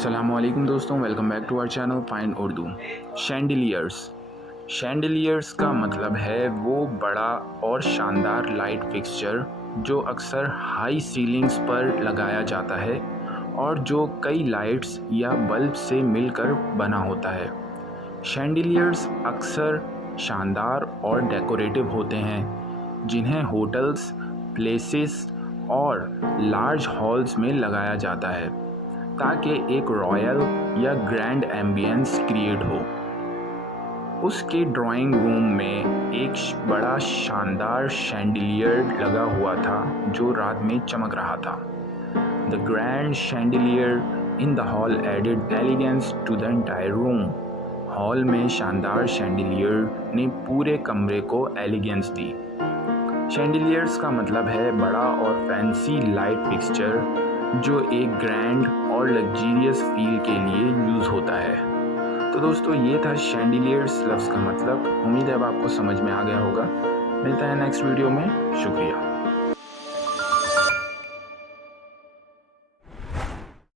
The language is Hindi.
अस्सलामुअलैकुम दोस्तों, welcome back to our channel fine Urdu. Chandeliers का मतलब है वो बड़ा और शानदार लाइट फिक्सचर जो अक्सर हाई सीलिंग्स पर लगाया जाता है और जो कई लाइट्स या बल्ब से मिलकर बना होता है। शैंडिलियर्स अक्सर शानदार और डेकोरेटिव होते हैं जिन्हें होटल्स, प्लेसेस और लार्ज हॉल्स में लगाया जाता है ताकि एक रॉयल या ग्रैंड एम्बियंस क्रिएट हो। उसके ड्राइंग रूम में एक बड़ा शानदार शैंडिलियर लगा हुआ था जो रात में चमक रहा था। The grand chandelier in the hall added elegance to the entire room. हॉल में शानदार शैंडिलियर ने पूरे कमरे को एलिगेंस दी। शैंडिलियर्स का मतलब है बड़ा और फैंसी लाइट फिक्सचर जो एक ग्रैंड और लग्जीरियस फील के लिए यूज़ होता है। तो दोस्तों, ये था शैंडिलियर्स लफ्ज़ का मतलब। उम्मीद है अब आपको समझ में आ गया होगा। मिलता है नेक्स्ट वीडियो में। शुक्रिया।